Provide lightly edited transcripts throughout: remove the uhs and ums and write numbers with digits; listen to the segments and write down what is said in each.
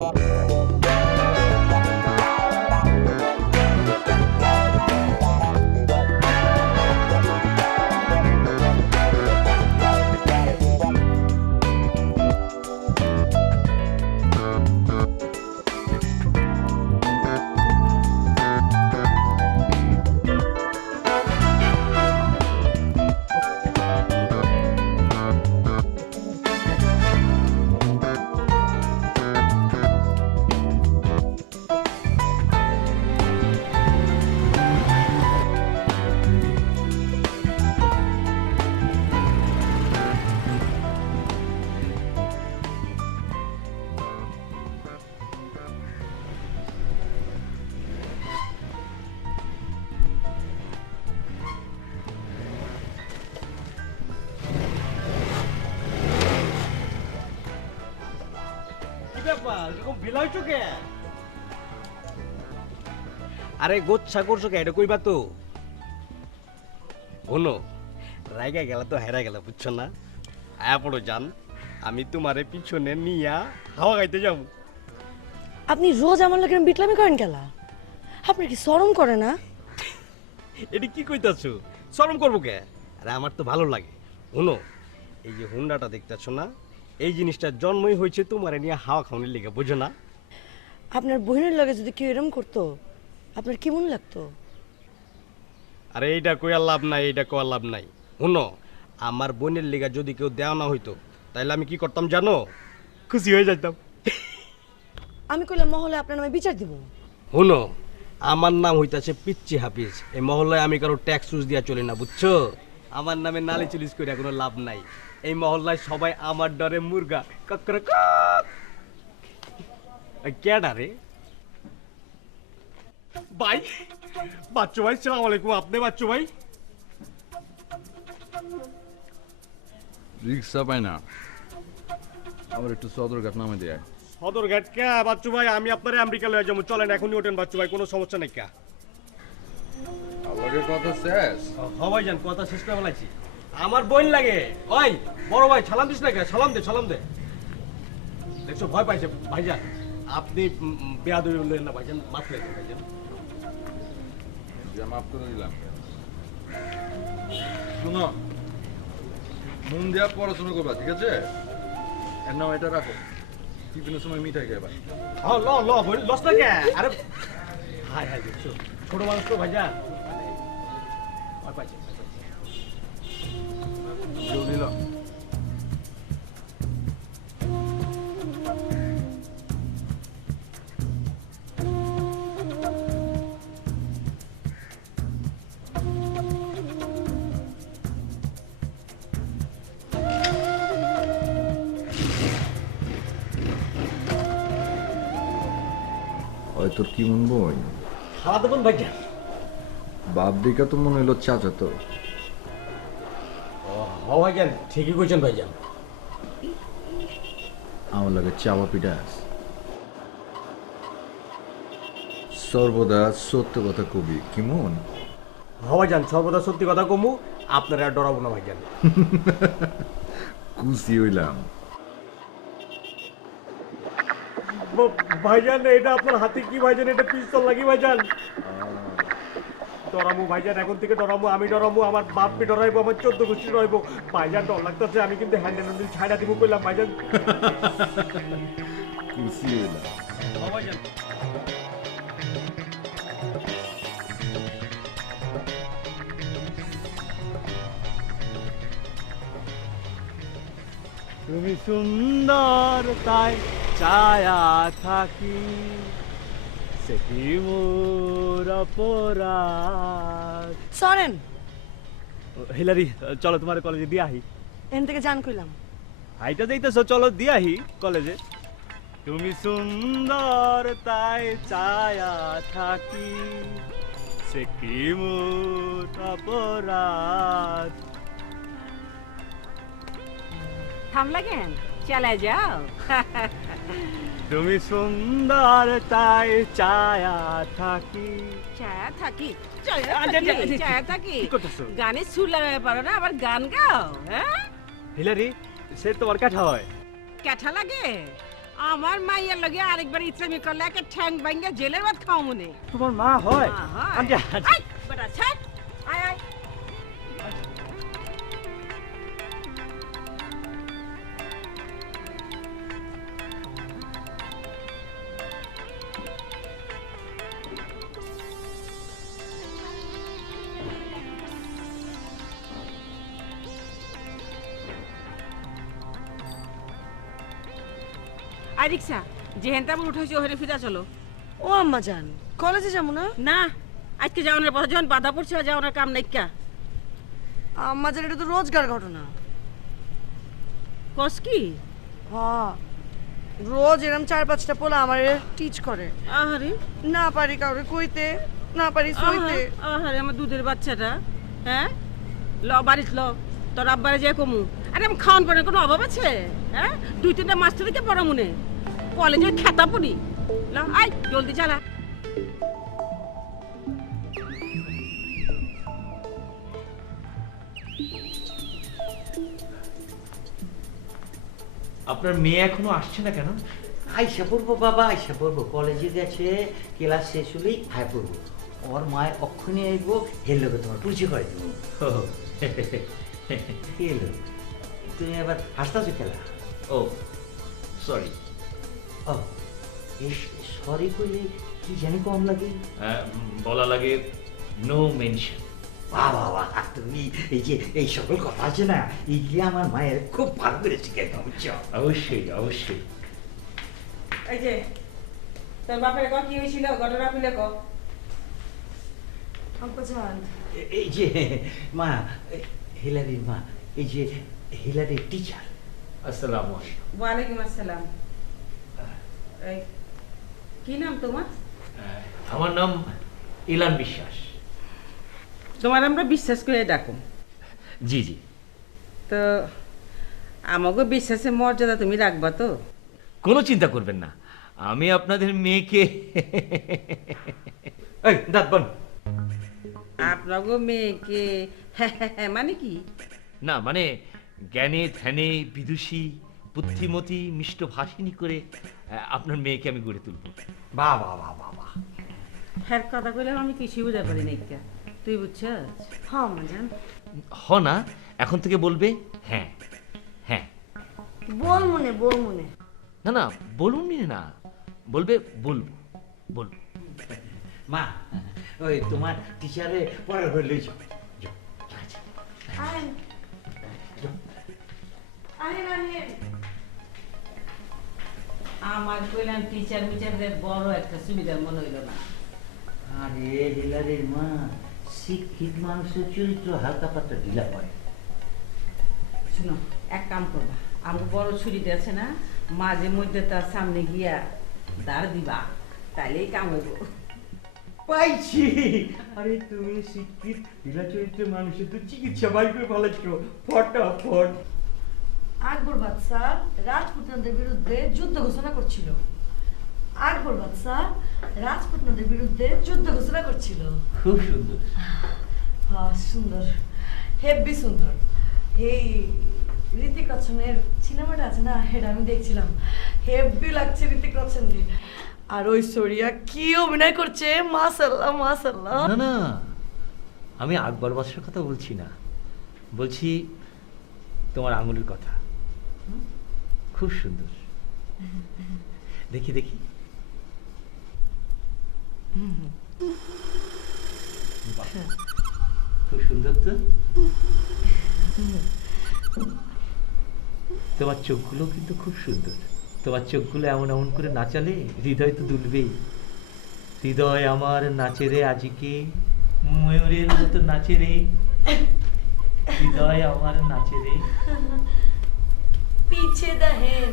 আরে গোচ্ছা করছো কে? এটা কইবা তো শোনো, রাইগা গেলা তো হেরা গেলা, বুঝছো না? আয়া পড়ো জান, আমি তোমারে পিছনে নিয়া হাওয়া খাইতে যাবো। আপনি রোজ আমার লোকের বিটলামি করেন কেলা? আপনার কি শরম করে না? এটা কি কইতাছো? শরম করবো কে? আরে আমার তো ভালো লাগে। শোনো, এই যে হুন্ডাটা দেখতেছো না, এই জিনিসটা জন্মই হয়েছে তোমারে নিয়ে হাওয়া খাওয়ানোর লেগে, বুঝো না? আপনার বোনের লগে যদি কেউ এরম করতো আপনার কেমন লাগতো? আরে এইটা কইয়ার লাভ নাই, এইটা কয়ার লাভ নাই। শোনো, আমার বোনের লেগে যদি কেউ দেওয়া না হইতো, তাইলে আমি কি করতাম জানো? খুশি হয়ে যাইতাম। আমি কইলাম মহলে আপনার নামে বিচার দিব। শোনো, আমার নাম হইতাছে পিচ্চি হাফিজ। এই মহল্লায় আমি কারো ট্যাক্স চুজ দিয়া চলি না, বুঝছো? আমার নামে নালি চুলিস কইরা কোনো লাভ নাই। এই মহল্লায় সবাই আমার ডরে মুরগা ককরা কক। কে ডারে? ভাই, বাচ্চু ভাই, সালাম আলাইকুম। আপনি বাচ্চু ভাই? রিক্সা পাই না, আবার একটু সদরঘাট নামে দেয়। সদরঘাট কে বাচ্চু ভাই? আমি আপনারে আমেরিকা লয়ে যাবো, চলেন এখনই ওঠেন বাচ্চু ভাই, কোনো সমস্যা নাই। কা আমাকে কথা শেষ। হবাই যান, কথা শেষ করে বলাইছি। আমার বোন লাগে। ওই বড় ভাই, সালাম দিস না কে? সালাম দে, সালাম দে। দেখছো ভয় পাইছে ভাইজান। আপনি বেয়াদবি বললেন না ভাইজান, মাফ করে দেন ভাইজান। যা মাফ করে দিলাম। শুনো, মন দিয়া পড়াশোনা করবা, ঠিক আছে? এর নাম এটা রাখো, টিফিনের সময় মিঠাই খাইবা। হ্যাঁ, ল ল লস না কে? আরে হাই হাই, দেখছো ছোট মানুষ তো ভাইজান, ভয় পাইছে। নিল তোর কি মন বই? খাওয়া দেবেন ভাইজান? বাপ দিকা তো মনে হইলো চাচা তো। হ ভাইজান, ঠিকই কইছেন ভাইজান। আমার লাগে চাওয়া পিঠা আছে। সর্বদা সত্য কথা কবি কেমন? হ ভাইজান, সর্বদা সত্যি কথা কমু, আপনারা আর ডরাবো না ভাইজান। খুশি হইলাম। ভাইজান, এটা আপনার হাতে কি ভাইজান? এটা পিস্তল লাগি ভাইজান? ডরামু ভাইজান, এখন থেকে ডরামু, আমি ডরামু, আমার বাপকে ডরাইবো, আমার 14 গোষ্ঠী ডরাইবো ভাইজান। ডর লাগতেছে, আমি কিন্তু হ্যান্ডেল ছাইড়া দিব কইলাম ভাইজান। খুশি হইলাম। ভাইজান তুমি সুন্দর তাই ছায়া থাকি, সে কি মোর অপরাধ। সরেন, হিলারি চলো তোমার কলেজে দিয়ে আহি। এখান থেকে জান কইলাম। হাইটা যাইতেছো, চলো দিয়ে আহি কলেজে। তুমি সুন্দর তাই ছায়া থাকি, সে কি মোর অপরাধ। থামলা কেন? চলে যাও। তুমি সুন্দর তাই ছায়া থাকি। ছায়া থাকি, ছায়া আচ্ছা, থাকি, আচ্ছা, ছায়া থাকি। কি করতেছো? গানে সুর লাগাতে পারো না, আবার গান গাও? হ্যাঁ, হিলারি, সে তোমার কাঠা হয়। ক্যাঠা লাগে? আমার মাইয়ার লগে আরেকবার ইসলামি করলে একে ঠ্যাং ভাঙ্গে জেলের ভাত খাও মনে তোমার মা হয় আন্টি আই বেটা ছাড় আয় আয় আয় রিক্সা যেহেন তেমন উঠেছি ওখানে ফিরে চলো ও আম্মা যান কলেজে যাবো না না আজকে যাওয়ানোর পথে যখন বাধা পড়ছে যাওয়ানোর কাম নাই কা আম্মা যান এটা তো রোজগার ঘটনা। কস কি হ্যাঁ রোজ এরম 4-5টা পোলা আমার টিচ করে। আহারে না পারি কাউরে কইতে, না পারি সইতে। আহারে আমার দুধের বাচ্চাটা হ্যাঁ ল বাড়িত ল তোর আব্বারে যে কমু আরে আমি খাওয়ান পরে কোনো অভাব আছে হ্যাঁ 2-3টা মাস্টার থেকে পড়া মনে কলেজে খেতা পড়ি ল আয় জলদি চালা আপনার মেয়ে এখনো আসছে না কেন? আইসা পড়বো বাবা, আইসা পড়বো। কলেজে গেছে, ক্লাস শেষ হলেই আয় পড়বো। ওর মায়ের অক্ষণে আইবো, হের লোকে তোমার পরিচয় করে দেবো। কি এলো তুমি আবার হাসতেছো খেলা? ও সরি। ও এই সরি করলে কি জানি কম লাগে। বলা লাগে নো মেনশন। বাবা বাবা তুমি এই যে এই সকল কথা আছে না, এইগুলি আমার মায়ের খুব ভালো করে শিখে দাও, বুঝছো? অবশ্যই অবশ্যই। এই যে তোর বাপের ক কি হইছিল ঘটনা খুলে ক আব্বা যান এই যে মা, হিলারির মা, এই যে হিলারির টিচার। আসসালামু আলাইকুম। ওয়ালাইকুম আসসালাম এই কি নাম তোমার আমার নাম ইলান বিশ্বাস। তোমার আমরা বিশ্বাস করে ডাকো জি জি। তো আমাকে বিশ্বাসের মর্যাদা তুমি রাখবা তো কোনো চিন্তা করবেন না, আমি আপনাদের মেয়েকে এই দাঁত বন। আপনাকে মেয়েকে মানে কি না মানে জ্ঞানে ধ্যানে বিদুষী বুদ্ধিমতী মিষ্টভাষিনী করে আপনার মেয়েকে আমি গড়ে তুলব। বাহ বাহ বাহ বাহ বাহ। হ্যাঁ কথা কইলে আমি কিছুই বুঝতে পারি না ইকা তুই বুঝছস হ্যাঁ আম্মা যান হ না, এখন থেকে বলবে হ্যাঁ হ্যাঁ। বল মনে না না বলুন না, বলবে বলবো বলবো। মা ওই তোমার টিচারে পড়ার ঘরে লই যাও। যাও, আচ্ছা। আহেন যাও। আহেন আহেন আমার কইলাম টিচার মিচারদের বড় একটা সুবিধা মনে হইল না আরে হিলারির মা, শিক্ষিত মানুষের চরিত্র হালকা পাতলা ঢিলা হয়। শুনো এক কাম করবা আমার বড় ছুরিটা আছে না মাঝে মধ্যে তার সামনে গিয়া দাঁড় দিবা তাইলেই কাম হইব পাইছি। আরে তুমি শিক্ষিত ঢিলা চরিত্রের মানুষের তো চিকিৎসা বাড়ি করে ভালো ফটাফট। আকবর বাদশা রাজপুতনাদের বিরুদ্ধে যুদ্ধ ঘোষণা করছিল। আকবর বাদশা রাজপুতনাদের বিরুদ্ধে যুদ্ধ ঘোষণা করছিল। খুব সুন্দর। হ্যাঁ সুন্দর, হেব্বি সুন্দর। এই ঋতিক রোশনের সিনেমাটা আছে না, এটা আমি দেখছিলাম, হেব্বি লাগছে ঋতিক রোশন দিয়ে। আর ওই সরিয়া কি অভিনয় করছে, মাশাআল্লাহ মাশাআল্লাহ। না না, আমি আকবর বাদশার কথা বলছি না, বলছি তোমার আঙুলের কথা। খুব সুন্দর। দেখি দেখি। বাহ, খুব সুন্দর তো। তোমার চোখগুলো কিন্তু খুব সুন্দর। তোমার চোখগুলো এমন এমন করে নাচালে হৃদয় তো দুলবেই। হৃদয় আমার নাচে রে আজিকে, ময়ূরের মতো নাচে রে। হৃদয় আমার নাচে রে। পিছে দেখেন।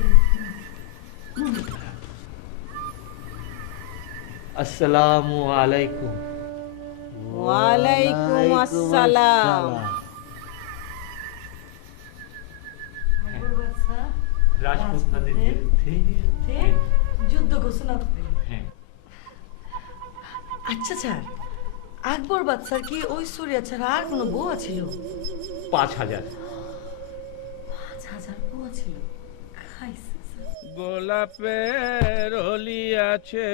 আসসালামু আলাইকুম। ওয়ালাইকুম আসসালাম আকবর বাদশা রাজপুতনাদের বিরুদ্ধে বিরুদ্ধে যুদ্ধ ঘোষণা করে। হ্যাঁ। আচ্ছা স্যার, আকবর বাদশার কি ওই সরিয়া ছাড়া আর কোনো বউ ছিল? 5000। 5000 বউ ছিল। খাইছে স্যার। গোলাপের হোলি আছে,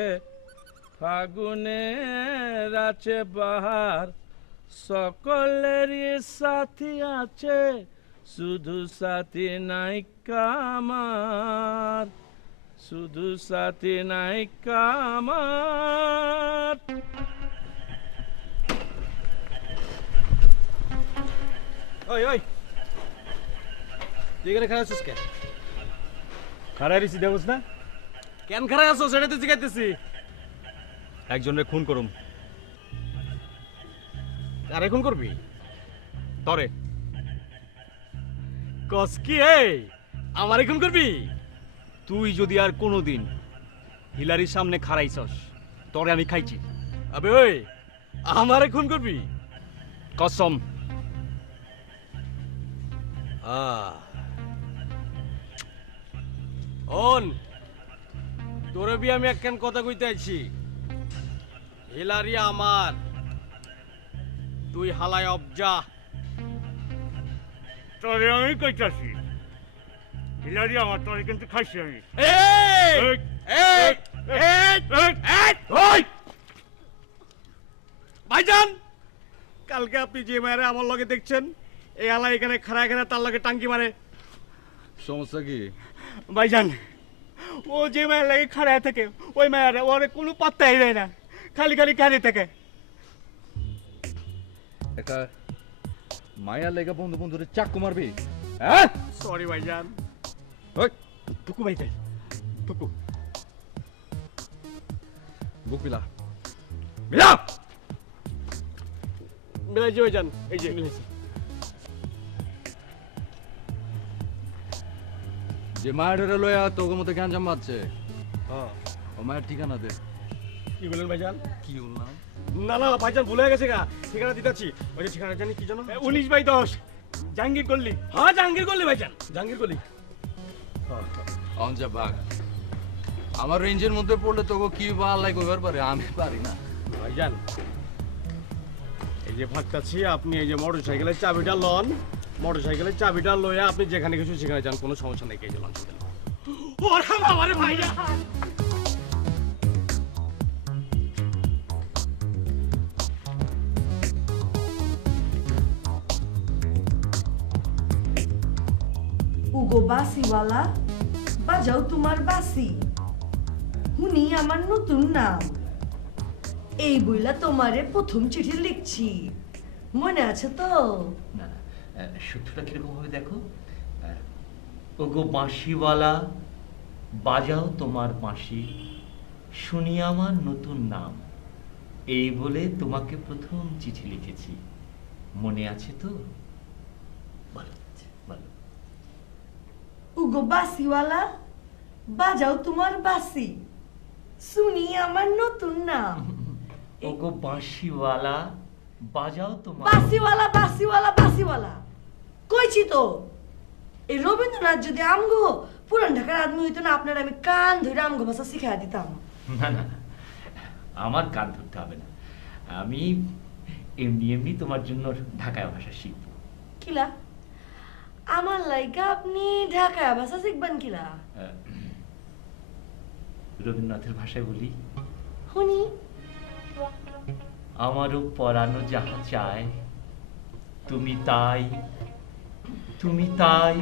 ফাগুনের আছে বাহার, সকলেরই সাথী আছে, শুধু সাথী নাই কামার, শুধু সাথী নাই কামার। ওই ওই তুই এখানে খারাপ আছিস কেন? খারাপ রিসি দেবস না কেন? খারাপ আছো সেটা তো জিজ্ঞাসতেছি। একজনের খুন করুম। আরে খুন করবি তরে কস কি? আমারে খুন করবি? তুই যদি আর কোনোদিন হিলারির সামনে খারাইছস তরে আমি খাইছি। আবে ওই আমারে খুন করবি? কসম। ওন তোরে বি আমি একখান কথা কইতে আইছি। হিলারি আমার, তুই হালায় অবজা। তোরে আমি কইতাছি, হিলারি আমার, তোরে কিন্তু খাইছি আমি। ভাইজান, কালকে আপনি যে মায়েরা আমার লগে দেখছেন, এই আলা এখানে খাড়া এখানে তার লগে টাঙ্কি মারে। সমস্যা কি? ভাইজান, ও যে মায়ের লাগে খাড়ায় থাকে, ওই মায়ের ওর কোনো পাত্তাই দেয় না, খালি খালি কাঁদে থাকে। একা মায়া লেগে বন্ধু বন্ধুরে চাকু মারবি? হ্যাঁ সরি ভাইজান। ওই টুকু ভাই তাই টুকু বুক মিলা মিলা। মিলাইছি ভাইজান, এই যে মিলাইছি। যে মায়ের লয়া তোকে মতো গ্যাঞ্জাম মারছে, হ্যাঁ ও মায়ের ঠিকানা দে। কি বলেন ভাইজান? কি বললাম? না না ভাইজান ভুলে গেছে গা, ঠিকানা দিতেছি। ওই যে ঠিকানা জানি কি জানো? 19/10 জাহাঙ্গীর করলি। হ্যাঁ জাহাঙ্গীর করলি ভাইজান, জাহাঙ্গীর করলি। অঞ্জা বাঘ আমার রেঞ্জের মধ্যে পড়লে তোকে কি বা আল্লাহ কইবার পারে, আমি পারি না। ভাইজান এই যে ভাগতাছি, আপনি এই যে মোটর সাইকেলের চাবিটা লন, মোটর সাইকেলের চাবিটা লইয়া আপনি যেখানে কিছু সেখানে যান, কোনো সমস্যা নেই। কে যে লঞ্চ দিলাম। ওরে বাবারে ভাইজান, উগো বাসিওয়ালা, বাজাও তোমার বাসি, হুনি আমার নতুন নাম। এই বইলা তোমারে প্রথম চিঠি লিখছি, মনে আছে তো? না না, সূত্রটা কিরকম হবে দেখো। ওগো বাঁশিওয়ালা, বাজাও তোমার বাঁশি, শুনি আমার নতুন নাম। এই বলে তোমাকে প্রথম চিঠি লিখেছি, মনে আছে তো? বলো বলো। উগো বাসিওয়ালা, বাজাও তোমার বাসি, শুনি আমার নতুন নাম। ওগো বাঁশিওয়ালা, বাজাও তোমার বাসিওয়ালা বাসিওয়ালা বাসিওয়ালা কইছি তো। এই রবীন্দ্রনাথ যদি আমগো পুরান ঢাকার আদমি হইতো না, আপনার আমি কান ধরে আমগো ভাষা শিখাই দিতাম। না না না, আমার কান ধরতে হবে না, আমি এমনি এমনি তোমার জন্য ঢাকায় ভাষা শিখবো। কিলা আমার লাইকা আপনি ঢাকায় ভাষা শিখবেন কিলা? রবীন্দ্রনাথের ভাষায় বলি, শুনি। আমারও পরানো যাহা চায়, তুমি তাই, তুমি তাই,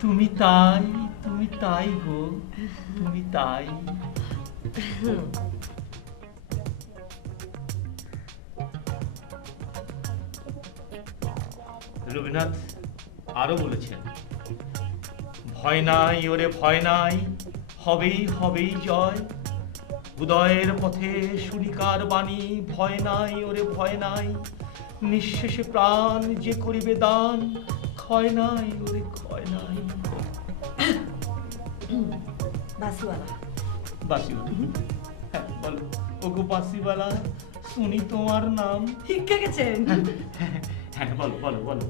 তুমি তাই, তুমি তাই গো, তুমি তাই। রবীন্দ্রনাথ আরো বলেছেন, ভয় নাই ওরে ভয় নাই, হবেই হবেই জয়, উদয়ের পথে শুনিকার বাণী, ভয় নাই ওরে ভয় নাই, নিঃশেষে প্রাণ যে করিবে দান, ক্ষয় নাই ওরে ক্ষয় নাই। বাসিওয়ালা বাঁশিওয়ালা, হ্যাঁ বলো। ওগো বাঁশিওয়ালা, শুনি তোমার নাম। শিক্ষা গেছেন? হ্যাঁ বলো বলো বলো।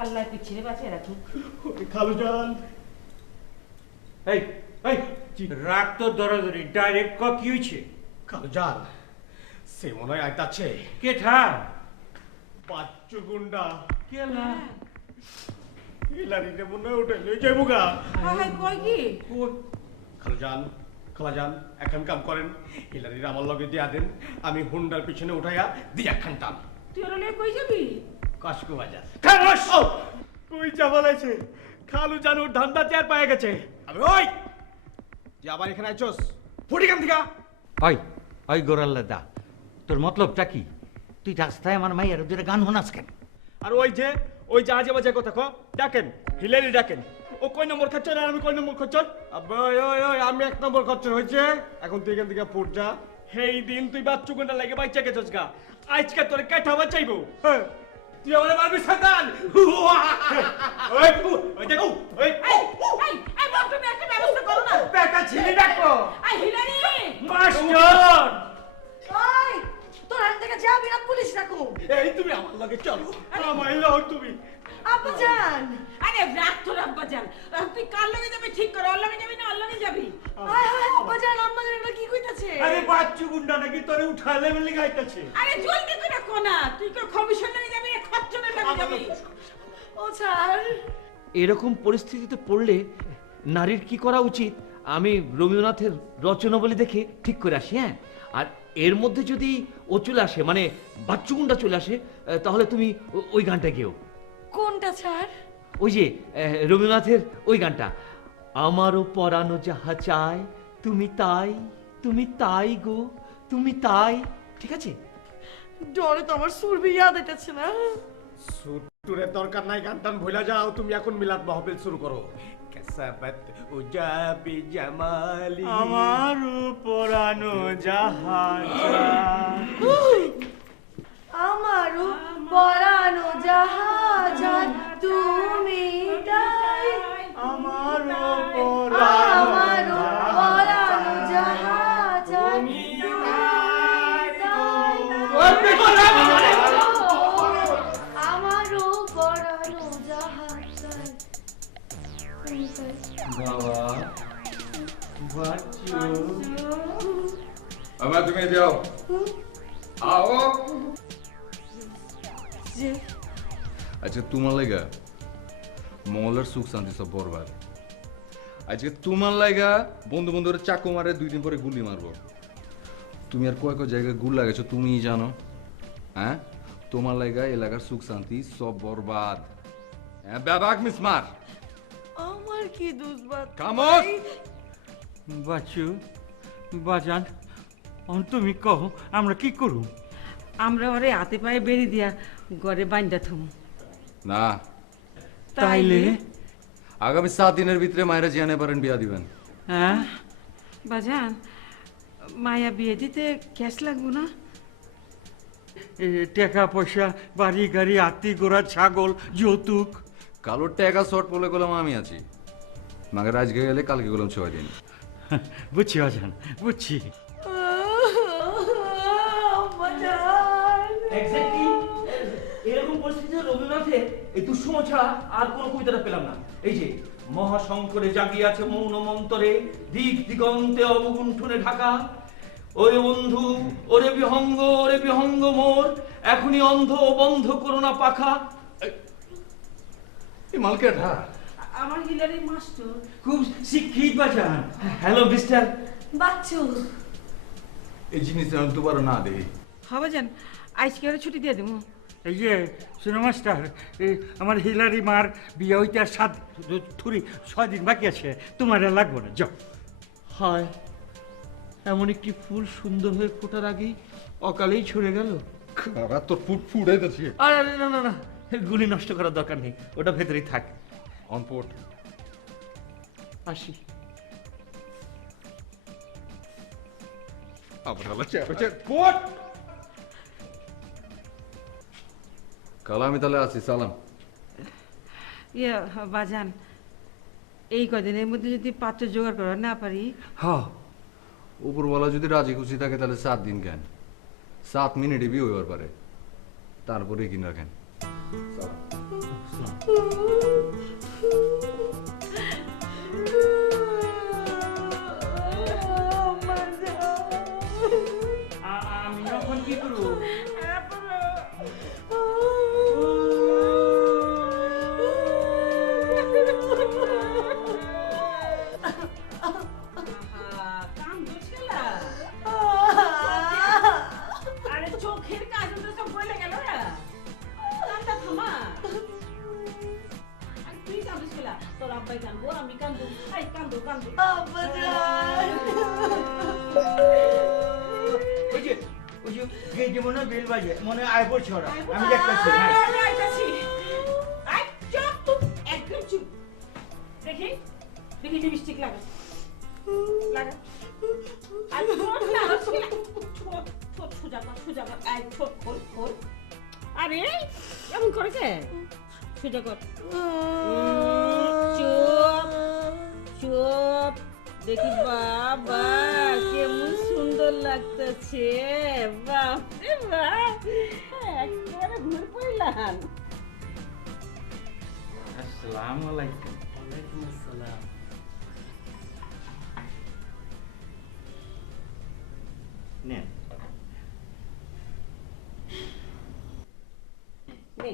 আল্লাহ পিছিয়ে বাঁচিয়ে রাখুক। খালু যান। এই এই রাগ তো দরাদরি, ডাইরেক্ট ক কি হয়েছে? খালু যান, সে মনে হয় আইতাছে কেঠা বাচ্চু গুন্ডা কেলা হিলারিতে মনে হয় উঠে লই যাইবো গা। হাই কই কি খালাজান এখন কাম করেন, হিলারির আমার লগে দিয়া দেন, আমি হুন্ডার পিছনে উঠাইয়া দিয়া খানটাম তুই ওরা লয়ে কই যাবি? কাশকু বাজার। খালাস কই যাবা লাইছে খালু জানুর ধান্দা চেয়ার পায়ে গেছে। আমি ওই যে আবার এখানে আইছস ফুটি কাম দিকা। ওই ওই গোরাল্লা দা, তোর মতলবটা কি? তুই রাস্তায় আমার মাইয়ার দুটো গান শোনাস কেন? আর ওই যে আজে বাজে কথা ডাকেন, হিলারি ডাকেন। ও কয় নম্বর খচ্চর আর আমি কয় নম্বর খচ্চর? আব্বা ওই আমি 1 নম্বর খচ্চর হইছে, এখন তুই এখান থেকে ফুট যা। সেই দিন তুই বাচ্চু গুন্ডা লাগে বাইচা গেছস গা, আজকে তোরে কাঠা বাঁচাইবো। হ্যাঁ তুই আমারে মারবি শয়তান। ওই ওই দেখো ওই এই বাপ তুমি একটা ব্যবস্থা করো না। বেটা ছিলি ডাকো এই হিলারি মাস্টার। ওই তোর হাত থেকে যাবি না, পুলিশ রাখো। এই তুমি আমার লগে চলো, আমায় লও তুমি। আব্বাজান আরে রাখ তোর আব্বা জান, তুই কার লগে যাবি ঠিক করে, ওর লগে যাবি না ওর লগে যাবি? হায় হায় আব্বাজান, আম্মাজান এগুলো কি কইতাছে? আরে বাচ্চু গুন্ডা নাকি তোরে উঠালে বলে গাইতাছে। আরে জলদি করে কোনা, তুই কি কমিশন লগে যাবি না খচ্চরের লগে যাবি? ও ছাড়। এরকম পরিস্থিতিতে পড়লে নারীর কি করা উচিত আমি রবীন্দ্রনাথের রচনাবলী দেখে ঠিক করে আসি। হ্যাঁ, আর এর মধ্যে যদি ও চলে আসে, মানে বাচ্চুগুন্ডা চলে আসে, তাহলে তুমি ওই গানটা গেও। কোনটা ছাড়? ওই যে রবীন্দ্রনাথের ওই গানটা, আমারও পরানো যাহা চাই তুমি তাই গো, তুমি তাই। ঠিক আছে? ডরে তো আমার সুরবি ইয়াদ আইতাছে না। সুটুরের দরকার নাই, গান টান ভুলা যাও, তুমি এখন মিলাদ মাহফিল শুরু করো। কাসাবাত উজাবি জামালি আমার পরানো জাহাজ আমারও পরানো জাহাজান তুমি তাই, আমারও আমারও পরানো জাহাজান তুমি তাই, আমারও পরানো জাহাজান তুমি তাই। বাবা বাচ্চু আমার তুমি যাও আও। যে আচ্ছা তোমার লাগা মহলের সুখ শান্তি সব বরবাদ। আজকে তোমার লাগা বন্ধু বন্ধুর চাকু মারে 2 দিন পরে গুলি মারবো। তুমি আর কয় কয় জায়গায় গুল লাগাইছো তুমিই জানো। হ্যাঁ, তোমার লাগা এলাকার সুখ শান্তি সব বরবাদ। হ্যাঁ ব্যাবাক মিস মার আমার কি দুষ্বাদ। কামস। বাচ্চু বাজান তুমি কও আমরা কি করু? আমরা ওরে হাতে পায়ে বেরি দিয়া ঘরে বাইন্দা থমু। না, তাইলে আগামী 7 দিনের ভিতরে মায়েরা জিয়ানে পারেন বিয়া দিবেন। হ্যাঁ বাজান মায়া বিয়ে দিতে ক্যাশ লাগবো না? টাকা পয়সা বাড়ি গাড়ি আত্মি গোড়া ছাগল যৌতুক। কালোর টাকা শর্ট পড়লে গেলাম আমি আছি, মাকে আজকে গেলে কালকে গেলাম 6 দিন। বুঝছি বাজান বুঝছি। এক্স্যাক্টলি এরকম পরিস্থিতিতে রবীন্দ্রনাথের এই দুঃসময় ছাড়া আর কোনো কবিতাটা পেলাম না। এই যে মহাশঙ্করে জাগিয়াছে মৌন মন্তরে, দিক দিগন্তে অবগুণ্ঠনে ঢাকা, ওরে বন্ধু ওরে বিহঙ্গ মোর, এখনই অন্ধ বন্ধ করোনা পাখা। এই মালকে ঢা আমার হিলারি মাস্টার। খুব শিক্ষিত বাজান। হ্যালো মিস্টার বাচ্চু এই জিনিস দুবার না দেখি। হবে যান আজকে ওরে ছুটি দিয়ে দেবো। এই যে শোনো মাস্টার, আমার হিলারি মার বিয়ে হইতে আর 6 দিন বাকি আছে, তোমার আর লাগবো না যাও। হায়, এমন একটি ফুল সুন্দর হয়ে ফোটার আগেই অকালেই ছড়ে গেল। খারা তোর ফুট ফুটাই যাচ্ছে। আরে না না না, গুলি নষ্ট করার দরকার নেই, ওটা ভেতরেই থাক। অন পোর্ট আসি। আবার পোর্ট। কাল আমি তাহলে আছি, সালাম। ইয়ে বাজান, এই কদিনের মধ্যে যদি পাত্র জোগাড় করা না পারি। হ্যাঁ, উপরওয়ালা যদি রাজি খুশি থাকে তাহলে 7 দিন কেন, 7 মিনিটে বিয়ে হইবার পারে, তারপরে কিনা কেন। আমি এখন কি আব্বাই কান্দবো আমি কান্দবো আই কান্দো কান্দো আব্বাজান ওই যে গেটে মনে হয় বেল বাজে মনে হয় আয় পড়ছে ওরা আমি দেখতেছি হ্যাঁ আমি আইতাছি আই চুপ তুই একদম চুপ দেখি দেখি লিপস্টিক লাগা লাগা আই ছোট না ছোট ছোট সোজা কর আই ছোট খোল খোল আরে এমন করেছে সোজা কর চুপ চুপ দেখি বাবা কেমন সুন্দর লাগতেছে বাপরে বাপ একবারে ঘুরে পড়লাম আসসালামু আলাইকুম ওয়ালাইকুম আসসালাম নেন নে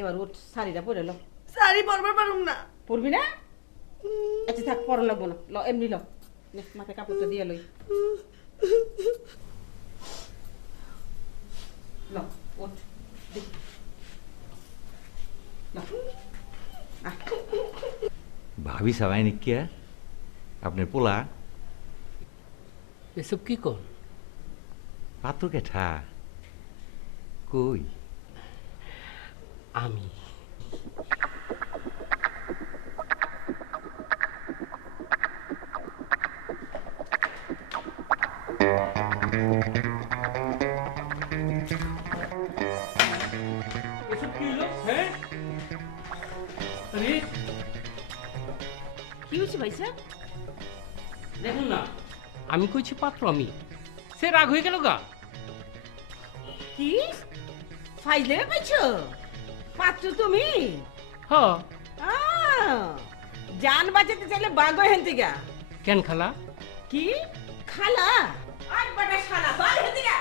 এবার ওর শাড়িটা পরে লো শাড়ি পরবার পারুম না পরবি না আচ্ছা থাক পরা লাগবো না ল এমনি ল নে মাথায় কাপড়টা দিয়ে লই ল ওঠ দেখ ল আহ ভাবি সবাই নাকি আপনার পোলা এসব কি কর পাত্র কেঠা কই আমি এসব কি হলো হ্যাঁ আরে কি হয়েছে ভাই স্যার দেখুন না আমি কইছি পাত্র আমি সে রাগ হয়ে গেল গা কি ফাইলে পাইছো পাত্র তুমি হ জান বাঁচাতে চাইলে বাঘ হেন থেকে কেন খালা কি খালা আর বাটা শালা বাঘ হেন থেকে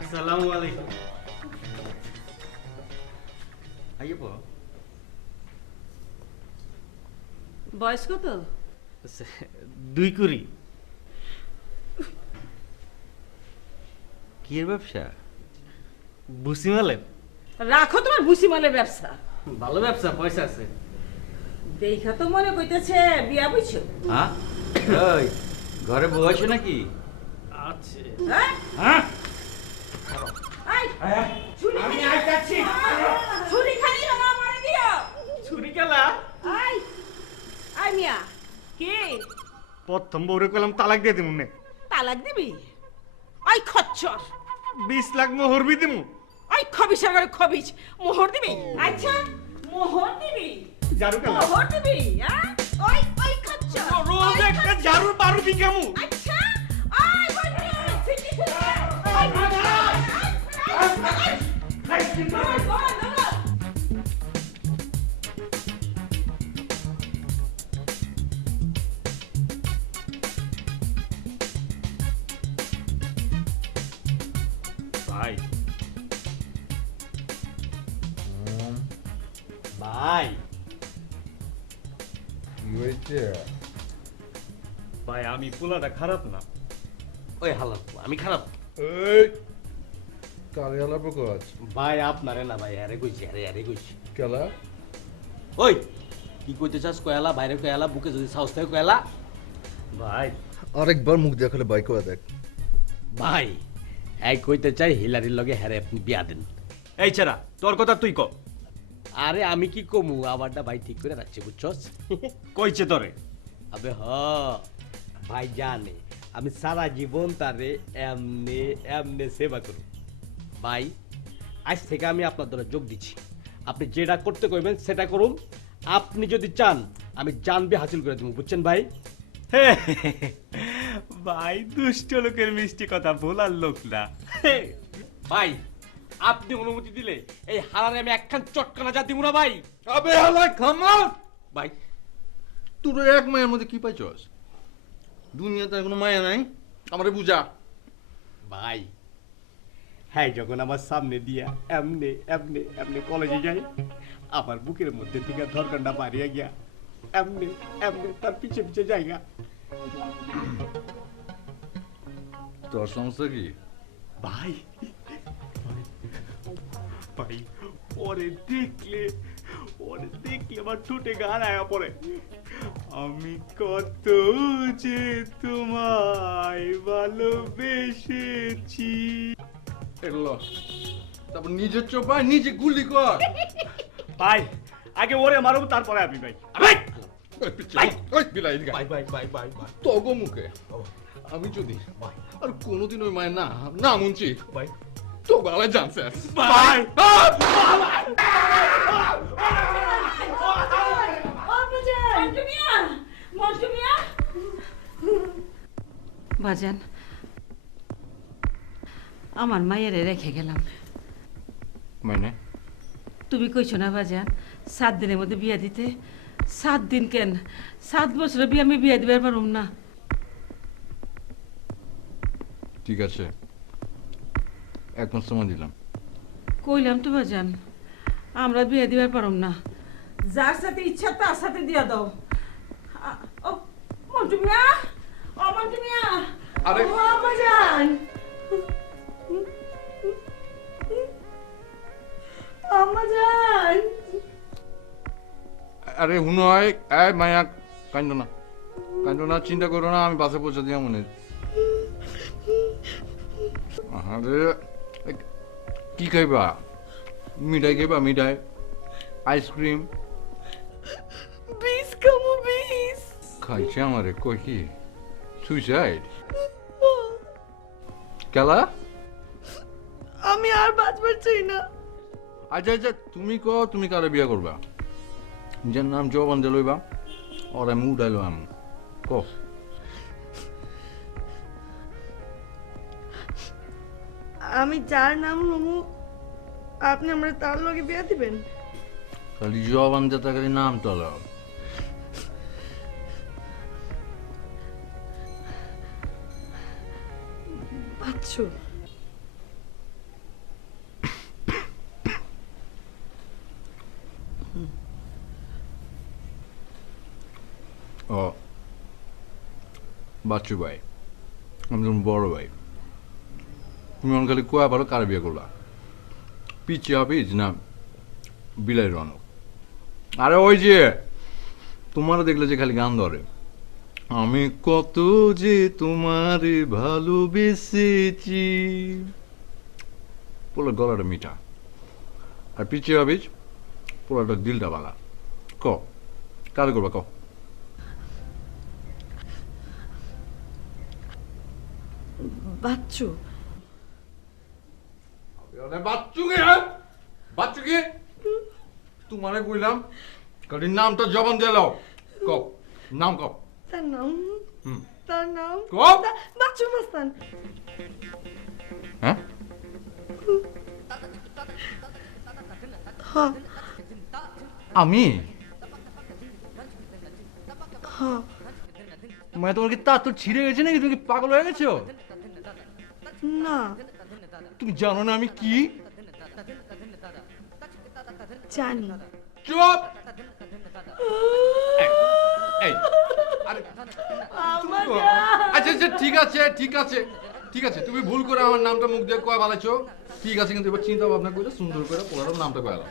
আসসালামু আলাইকুম আইয়ে পড়ো বয়স কত 2 কুড়ি কি এর ব্যবসা বুসিমালের রাখো তোমার ভুসিমালের ব্যবসা ভালো ব্যবসা পয়সা আছে দেখা তো মনে কইতেছে বিয়া বুঝছো হ্যাঁ ওই ঘরে বউ আছে নাকি আছে হ্যাঁ হ্যাঁ আই ছুরি আমি আইতাছি ছুরি খালি না মারি দিও ছুরি খেলা আই আই মিয়া কি প্রথম বউরে কইলাম তালাক দিয়ে দিমু নে তালাক দিবি আই খচ্চর 20 লাখ মোহর বি দিমু আই খবিসের ঘরে খবিস মোহর দিবি আচ্ছা মোহর দিবি জারু খেলা মোহর দিবি হ্যাঁ ওই ওই খচ্চর রোজ একটা ঝাড়ু 12 বিঘামু আচ্ছা আই বন্ধু সিটি আই ভাই ভাই ভাই আমি পোলাটা খারাপ না ওই হালাত আমি খারাপ এই কারে আলা প্রকাশ ভাই আপনারে না ভাই আরে কইছি আরে কইছি কেলা ওই কি কইতে চাস কয়লা বাইরে কয়লা বুকে যদি সাহস থাকে কয়লা ভাই আরেকবার মুখ দেখালে বাইক দেখ ভাই এই কইতে চাই হিলারির লগে হ্যারে আপনি বিয়া দেন এই ছেড়া তোর কথা তুই ক আরে আমি কি কমু আমারটা ভাই ঠিক করে রাখছি বুঝছস কইছে তোরে আবে ভাই জানে আমি সারা জীবন তারে এমনে এমনে সেবা করব ভাই আজ থেকে আমি আপনার দলে যোগ দিচ্ছি আপনি যেটা করতে কইবেন সেটা করুন আপনি যদি চান আমি জানবে হাসিল করে দেবো বুঝছেন ভাই ভাই দুষ্ট লোকের মিষ্টি কথা বলার লোক না ভাই আপনি অনুমতি দিলে এই হারারে আমি একখান চটকানা যা দিব না ভাই আবে হালা খামা ভাই তোর এক মায়ের মধ্যে কি পাইছস দুনিয়াতে কোনো মায়া নাই আমারে বুঝা ভাই হ্যাঁ যখন আমার সামনে দিয়া এমনি এমনি এমনি কলেজে যাই, আমার বুকের মধ্যে থেকে ধরকান্ডা বাড়িয়ে গিয়া এমনি এমনি তার পিছে পিছে জায়গা। তোর সমস্যা কি? ভাই ভাই ওরে দেখলে আমার ঠোঁটে গান আয়া পড়ে, আমি কত যে তোমায় ভালোবেসেছি। এগুলো তারপর নিজের চোপায় নিজে গুলি কর। ভাই আগে ওরে মারব তারপরে আমি ভাই। ভাই ভাই তগো মুখে আমি যদি আর কোনোদিন ওই মায়ের না মুনছি ভাই তো গলায় জানছে ভাই বাজান, আমার মায়েরে রেখে গেলাম। মানে তুমি কইছো না বাজান 7 দিনের মধ্যে বিয়া দিতে? 7 দিন কেন, 7 বছরের বিয়ে আমি বিয়া দিবার পারুম না। ঠিক আছে, 1 মাস সময় দিলাম। কইলাম তো বাজান, আমরা বিয়া দিবার পারুম না। যার সাথে ইচ্ছা তার সাথে দিয়া দাও। ও মন্টু মিয়া, ও মন্টু মিয়া, আরে ও বাজান, আমাজান। আরে হুনয় এই মায়া কান্দো না, চিন্তা করো না, আমি বাসে পৌঁছে দিয়া মনে। আরে কি খাইবা? মিঠাই খাইবা? মিঠাই, আইসক্রিম? বিষ খামু, বিষ। খাইছে আমারে কই কি সুইসাইড কেলা? আমি আর বাঁচবার চাই না। আচ্ছা তুমি তুমি কারে বিয়া করবা? নিজের নাম জবান দিয়ে লইবা, ওর আমি উঠাইলো আমি আমি যার নাম লমু আপনি আমরা তার লগে বিয়া দিবেন? খালি জবান দিয়ে তাকে নাম তোলা। বাচ্চু ও বাচ্চু ভাই, আমি তোমার বড় ভাই। তুমি অন খালি কোয়া পারো কারে বিয়ে করলা? পিচি হাফিজ না বিলাই রনক? আরে ওই যে তোমার দেখলে যে খালি গান ধরে, আমি কত যে তোমারে ভালোবেসেছি, পুরো গলাটা মিঠা। আর পিচি হাফিজ পুরোটা দিলটা বালা। কারে করবা ক? বাচ্চু বাচ্চু কি তোমারে কইলাম কালি নামটা জবান দিয়ে লাও। ক নাম ক। তার নাম ক। বাচ্চু মাস্তান। হ্যাঁ হ্যাঁ আমি হ্যাঁ মানে তোমার কি তা তো ছিঁড়ে গেছে নাকি? তুমি কি পাগল হয়ে গেছো? না তুমি জানো না আমি কি? জানি। চুপ! এই, আরে, আচ্ছা ঠিক আছে তুমি ভুল করে আমার নামটা মুখ দিয়ে কয়া বালাইছো, ঠিক আছে, কিন্তু এবার চিন্তা ভাবনা করে সুন্দর করে পোলার নামটা কয়ালাম।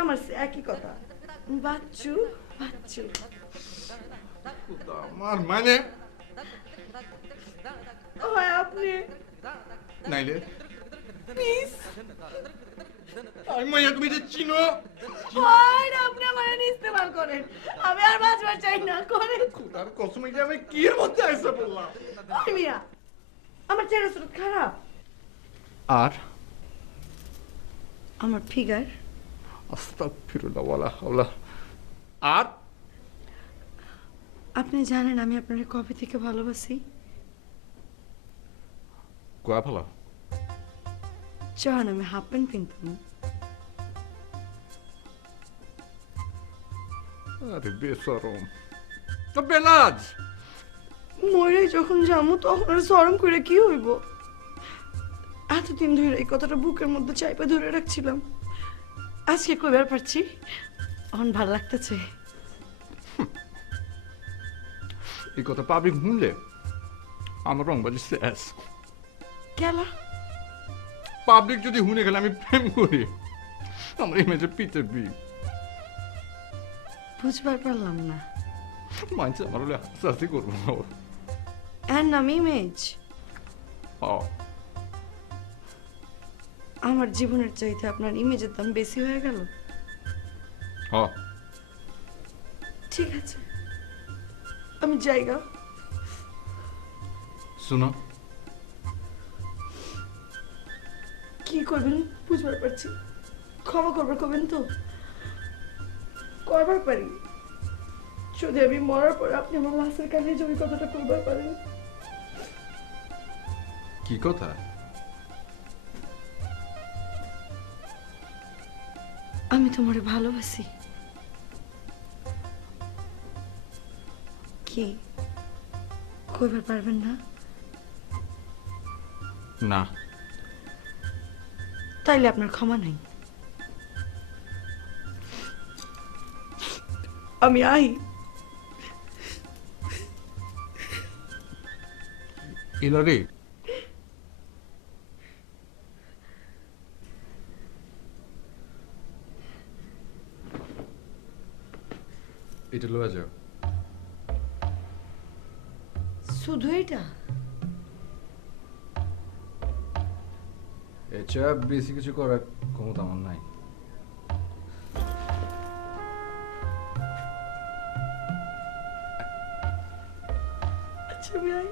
আমার সে একই কথা, বাচ্চু বাচ্চু। আমার মানে হয় আপনি নাইলে প্লিজ মাইয়া তুমি যে চিনো হয় না, আপনি আমার ইস্তেমাল করেন, আমি আর বাঁচবার চাই না। করেন খুদার কসম, যে আমি কি এর মধ্যে আইসা বললাম? ওই মিয়া আমার চেহারা সুরত খারাপ, আর আমার ফিগার আস্তাগফিরুল্লাহ ওয়ালা হাওলা। আর আপনি জানেন আমি আপনাকে কবে থেকে ভালোবাসি? কয়া ফেলা যখন আমি হাফ প্যান্ট কিনতাম। আরে বেসরম বেলাজ, মরে যখন যাবো তখন আর শরম করে কি হইব? কতদিন ধরে এই কথাটা বুকের মধ্যে চাইপা ধরে রাখছিলাম, আজকে কইবার পারছি। এখন ভাল লাগতেছে। এই কথা পাবলিক শুনলে আমার রংবাজি শেষ। গেলা পাবলিক যদি শুনে গেলে আমি প্রেম করি, আমার ইমেজে পিতের বি বুঝবার পারলাম না। মানছে আমার হলে হাসাহাসি করবো না। এর নাম ইমেজ? আমার জীবনের চাইতে আপনার ইমেজের দাম বেশি হয়ে গেল। ঠিক আছে, আমি যাইগা। শুনো, কি করবেন বুঝবার পারছি, ক্ষমা করবার করবেন তো? করবার পারি যদি আমি মরার পর আপনি আমার লাশের কাছে জমি কথাটা করবার পারেন। কি কথা? আমি তোমারে ভালোবাসি। কি কইবার পারবেন না? না। তাইলে আপনার ক্ষমা নাই। আমি আই। ইলারি, এটা লয়ে যাও। শুধু এটা? এছাড়া বেশি কিছু করার ক্ষমতা আমার নাই। আচ্ছা আমি আই।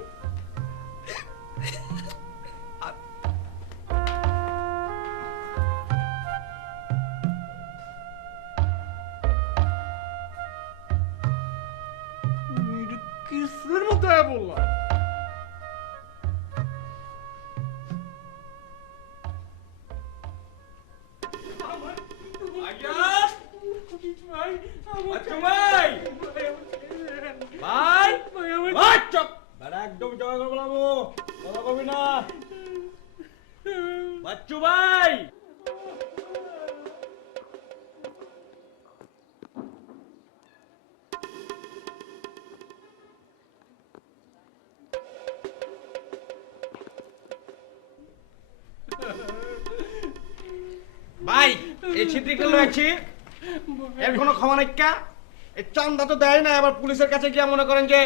কিসের মতো বললাম? একদম জয় করে বলাবো, কথা কবি না। বাচ্চু ভাই, ভাই এই ছিদ্রিকে লয়েছি, এর কোনো ক্ষমা নাই কা? এই চান্দা তো দেয় না, আবার পুলিশের কাছে গিয়ে মনে করেন যে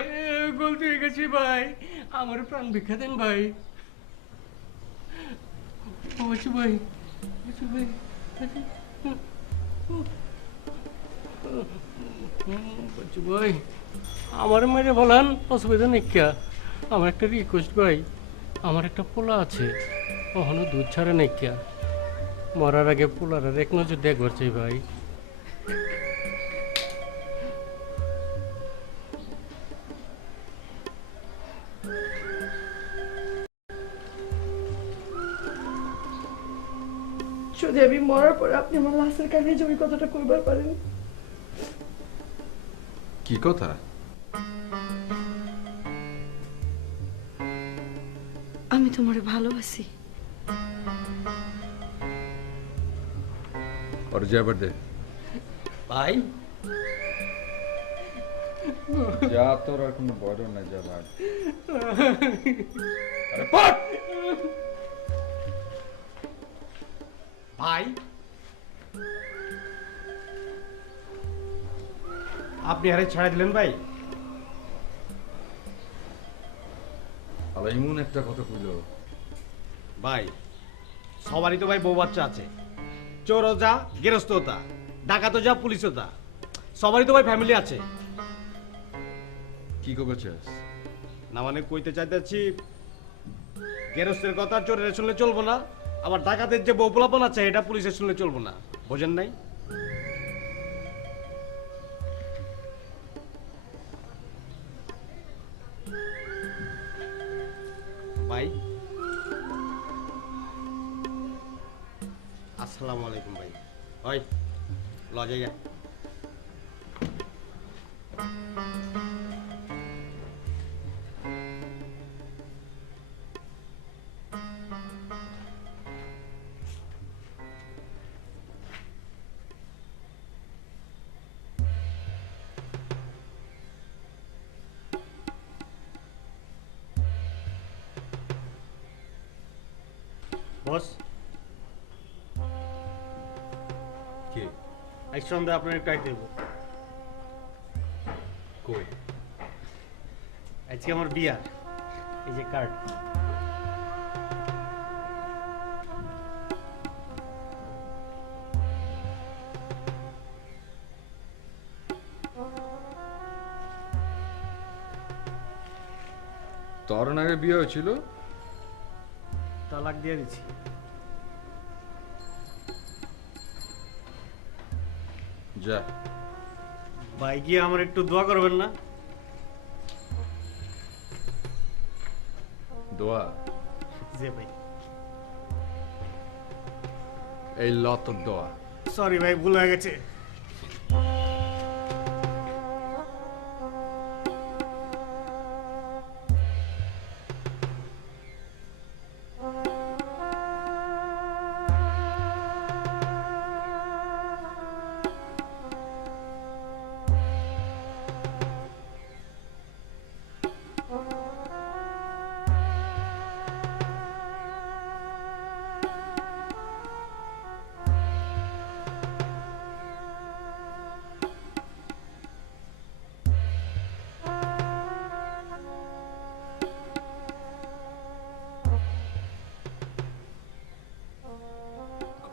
গলতি হয়ে গেছি ভাই, আমার প্রাণ ভিক্ষা দেন ভাই। বাচ্চু ভাই, বাচ্চু ভাই, বাচ্চু ভাই, আমার মেরে বলেন অসুবিধা নেই কা? আমার একটা রিকোয়েস্ট ভাই, আমার একটা পোলা আছে, কখনো দুধ ছাড়ে নেই কা? মরার আগে পোলার এক নজর দেখবার চাই ভাই। যদি আমি মরার পর আপনি আমার লাশের কাছে জমি কথাটা করবার পারেন। কি কথা? আমি তোমারে ভালোবাসি। ওর যাবার দে। ভাই যা, তোর আর কোনো বড় না, যা ভাই। ভাই আপনি আরে ছাড়া দিলেন ভাই? আবার এমন একটা কথা কইল। ভাই সবারই তো ভাই বউ বাচ্চা আছে, চোরও যা, গেরস্তও তা, ডাকাতও যা, পুলিশও তা, সবারই তো ভাই ফ্যামিলি আছে। কি কবে চাস? না মানে কইতে চাইতেছি, গেরস্তের কথা চোরের শুনলে চলবো না, আবার ডাকাতের যে বউ পোলাপন আছে এটা পুলিশের শুনলে চলবো না, বোঝেন নাই? ভাই আসসালামু আলাইকুম ভাই। ওই লজে বস কি আজ সন্ধ্যা আপনার কাজ দেব কই আজকে আমার বিয়া এই যে কার্ড তোর আগে বিয়ে হয়েছিল? তালাক দিয়ে দিচ্ছি। যা ভাই গিয়ে আমার একটু দোয়া করবেন না? দোয়া? জি ভাই। এই ল তোর দোয়া। সরি ভাই, ভুল হয়ে গেছে।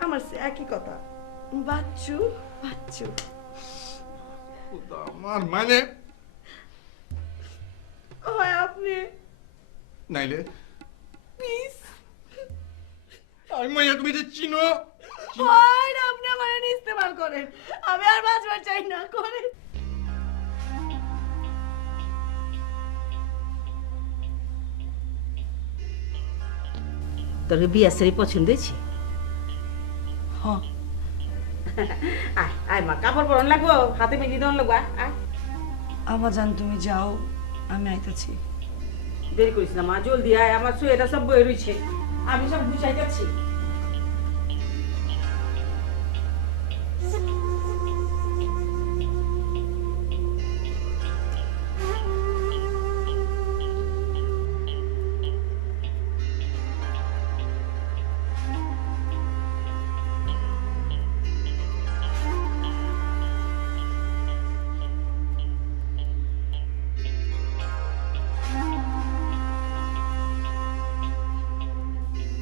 আমার সে একই কথা, বাচ্চু বাচ্চু। আমার মানে হয় আপনি নাইলে প্লিজ, আমি মাইয়া তুমি যে চিনো হয় না আপনি আমার ইস্তেমাল করেন, আমি আর বাঁচবার চাই না করেন। তোর বিয়া সারি পছন্দ হয়েছে? হ্যাঁ আয় আয় মা, কাপড় পরন লাগবো, হাতে মেহেদি দেওয়ান লাগবো। আয়, আমার জান তুমি যাও, আমি আইতাছি। দেরি করিস না মা, জলদি আয়, আমার সোয়েটার সব বয়ে রয়েছে, আমি সব গুছাই যাচ্ছি।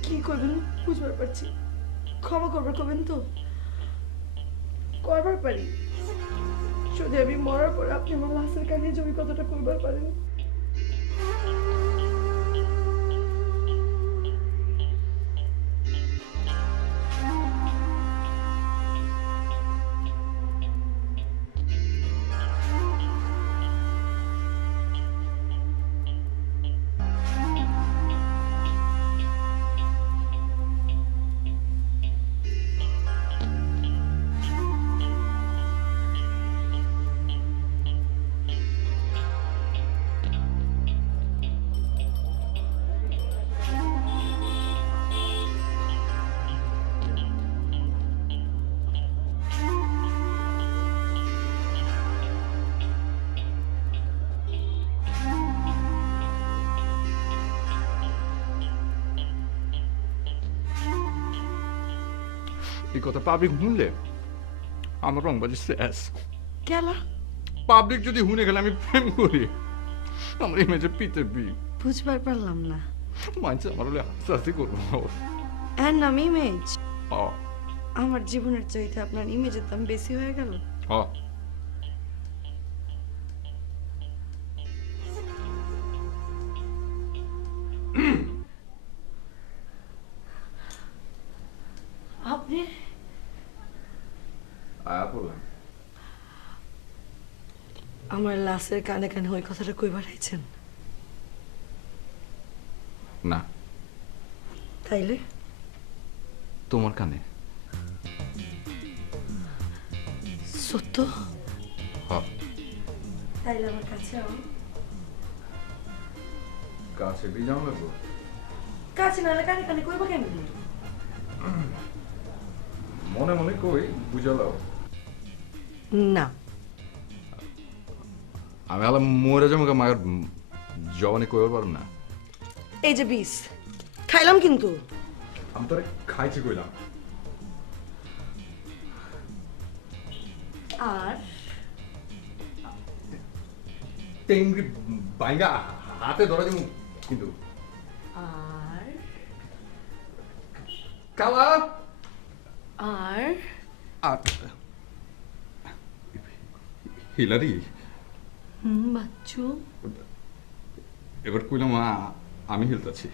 কি করবেন বুঝবার পারছি, ক্ষমা করবার করবেন তো? করবার পারি যদি আমি মরার পর আপনি আমার লাশের কানে জমি কতটা করবার পারেন। এই কথা পাবলিক শুনলে আমার রংবাজি শেষ। গেলা পাবলিক যদি শুনে গেলে আমি প্রেম করি, আমার ইমেজে পিতে বি বুঝবার পারলাম না। মানছে আমার হলে হাসাহাসি করবো। এর নাম ইমেজ? হ আমার জীবনের চাইতে আপনার ইমেজের দাম বেশি হয়ে গেল। হ আপনি আয়া পড়লাম। আমার লাশের কানে কানে ওই কথাটা কইবার আইছেন? না, তাইলে তোমার কানে। সত্য? হ তাইলে আমার কাছে আও। কাছে বি যাও লাগবো। কাছে নাহলে কানে কানে কইবা কেমনি? মনে মনে কই বুঝালাও। না আমি আলাম মরে যাবো মায়ের জবানি কইবার পারব না। এই যে বিষ খাইলাম কিন্তু আমি তোরে খাইছি কইলাম। আর টেংরি বাইঙ্গা হাতে ধরা দিব কিন্তু। আর কালা আর আর হিলারি বাচ্চু এবার কইলাম আমি হিলতাছি।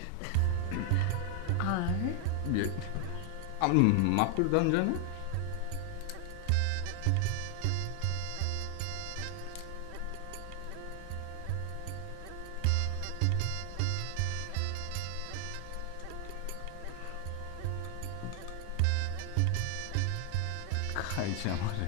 আর আমি মাপ করে দাম যায় না। খাইছে আমারে।